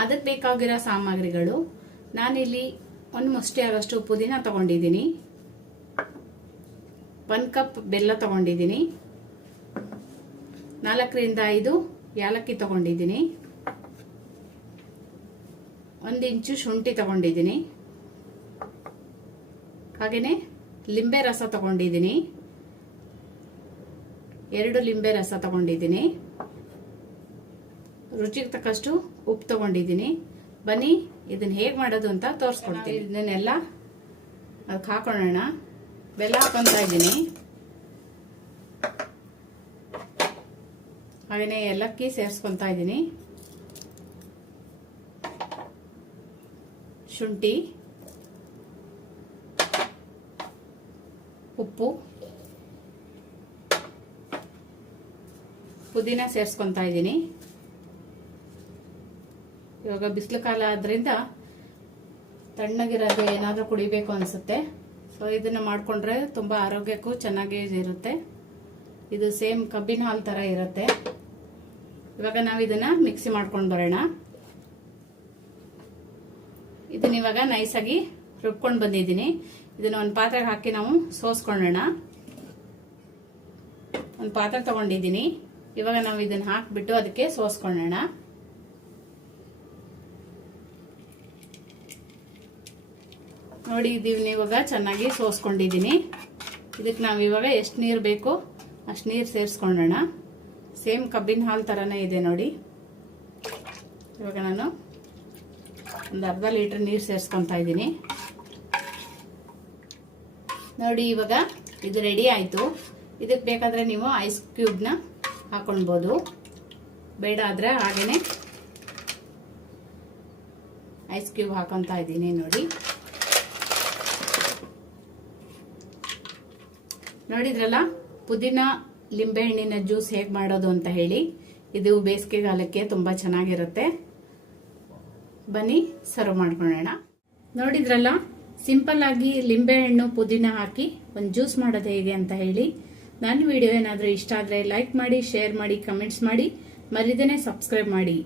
ಅದಕ್ಕೆ ಬೇಕಾಗಿರೋ ಸಾಮಗ್ರಿಗಳು ನಾನಿಲ್ಲಿ 1 ಮುಷ್ಟಿ ಆಗಷ್ಟು ಪುದೀನ ತಗೊಂಡಿದ್ದೀನಿ, 1 ಕಪ್ ಬೆಲ್ಲ ತಗೊಂಡಿದ್ದೀನಿ, 4 ರಿಂದ 5 ಏಲಕ್ಕಿ ತಗೊಂಡಿದ್ದೀನಿ, 1 ಇಂಚು ಶುಂಠಿ ತಗೊಂಡಿದ್ದೀನಿ, ಹಾಗೇನೆ ಲಿಂಬೆ ರಸ ತಗೊಂಡಿದ್ದೀನಿ, 2 ಲಿಂಬೆ ರಸ ತಗೊಂಡಿದ್ದೀನಿ, ರುಚಿಗೆ ತಕ್ಕಷ್ಟು ಉಪ್ಪು ತಗೊಂಡಿದ್ದೀನಿ. ಬನ್ನಿ ಇದನ್ನ ಹೇಗೆ ಮಾಡೋದು ಅಂತ ತೋರಿಸ್ಕೊಡ್ತೀನಿ. ಇದನ್ನೆಲ್ಲ ಅದಕ್ಕೆ ಹಾಕೊಳ್ಳೋಣ. ಬೆಲ್ಲ ಹಾಕೊತಾ ಇದ್ದೀನಿ, ಹಾಗೇನೆ ಏಲಕ್ಕಿ ಸೇರಿಸ್ಕೊತಾ ಇದ್ದೀನಿ, ಶುಂಠಿ, ಉಪ್ಪು, ಪುದೀನ ಸೇರಿಸ್ಕೊತಾ ಇದ್ದೀನಿ. ಇವಾಗ ಬಿಸಿಲು ಕಾಲ ಆದ್ರಿಂದ ತಣ್ಣಗಿರೋದು ಏನಾದರೂ ಕುಡಿಬೇಕು ಅನ್ಸುತ್ತೆ. ಸೊ ಇದನ್ನ ಮಾಡ್ಕೊಂಡ್ರೆ ತುಂಬಾ ಆರೋಗ್ಯಕ್ಕೂ ಚೆನ್ನಾಗಿ ಇರುತ್ತೆ. ಇದು ಸೇಮ್ ಕಬ್ಬಿನ ಹಾಲು ತರ ಇರುತ್ತೆ. ಇವಾಗ ನಾವು ಇದನ್ನ ಮಿಕ್ಸಿ ಮಾಡ್ಕೊಂಡು ಬರೋಣ. ಇದನ್ನ ಇವಾಗ ನೈಸಾಗಿ ರುಬ್ಕೊಂಡು ಬಂದಿದ್ದೀನಿ. ಇದನ್ನ ಒಂದು ಪಾತ್ರೆಗೆ ಹಾಕಿ ನಾವು ಸೋಸ್ಕೊಳ್ಳೋಣ. ಒಂದು ಪಾತ್ರೆ ತಗೊಂಡಿದ್ದೀನಿ. ಇವಾಗ ನಾವು ಇದನ್ನ ಹಾಕ್ಬಿಟ್ಟು ಅದಕ್ಕೆ ಸೋಸ್ಕೊಳ್ಳೋಣ. ನೋಡಿ ಇದನ್ನ ಇವಾಗ ಚೆನ್ನಾಗಿ ಸೋಸ್ಕೊಂಡಿದ್ದೀನಿ. ಇದಕ್ಕೆ ನಾವು ಇವಾಗ ಎಷ್ಟು ನೀರು ಬೇಕೋ ಅಷ್ಟು ನೀರು ಸೇರಿಸ್ಕೊಳ್ಳೋಣ. ಸೇಮ್ ಕಬ್ಬಿನ ಹಾಲು ಥರನೇ ಇದೆ ನೋಡಿ. ಇವಾಗ ನಾನು ಒಂದು ಅರ್ಧ ಲೀಟರ್ ನೀರು ಸೇರಿಸ್ಕೊತಾ ಇದ್ದೀನಿ. ನೋಡಿ ಇವಾಗ ಇದು ರೆಡಿ ಆಯಿತು. ಇದಕ್ಕೆ ಬೇಕಾದರೆ ನೀವು ಐಸ್ ಕ್ಯೂಬ್ನ ಹಾಕೊಳ್ಬೋದು, ಬೇಡ ಆದರೆ ಹಾಗೇನೆ ಐಸ್ ಕ್ಯೂಬ್ ಹಾಕೊತಾ ಇದ್ದೀನಿ. ನೋಡಿ ನೋಡಿದ್ರಲ್ಲ ಪುದೀನ ಲಿಂಬೆ ಹಣ್ಣಿನ ಜ್ಯೂಸ್ ಹೇಗೆ ಮಾಡೋದು ಅಂತ ಹೇಳಿ. ಇದು ಬೇಸಿಗೆಗಾಲಕ್ಕೆ ತುಂಬಾ ಚೆನ್ನಾಗಿರುತ್ತೆ. ಬನ್ನಿ ಸರ್ವ್ ಮಾಡ್ಕೊಳ್ಳೋಣ. ನೋಡಿದ್ರಲ್ಲ ಸಿಂಪಲ್ ಆಗಿ ಲಿಂಬೆ ಹಣ್ಣು ಪುದೀನ ಹಾಕಿ ಒಂದು ಜ್ಯೂಸ್ ಮಾಡೋದು ಹೇಗೆ ಅಂತ ಹೇಳಿ. ನನ್ನ ವಿಡಿಯೋ ಏನಾದರೂ ಇಷ್ಟ ಆದರೆ ಲೈಕ್ ಮಾಡಿ, ಶೇರ್ ಮಾಡಿ, ಕಮೆಂಟ್ಸ್ ಮಾಡಿ, ಮರಿದೇನೆ ಸಬ್ಸ್ಕ್ರೈಬ್ ಮಾಡಿ.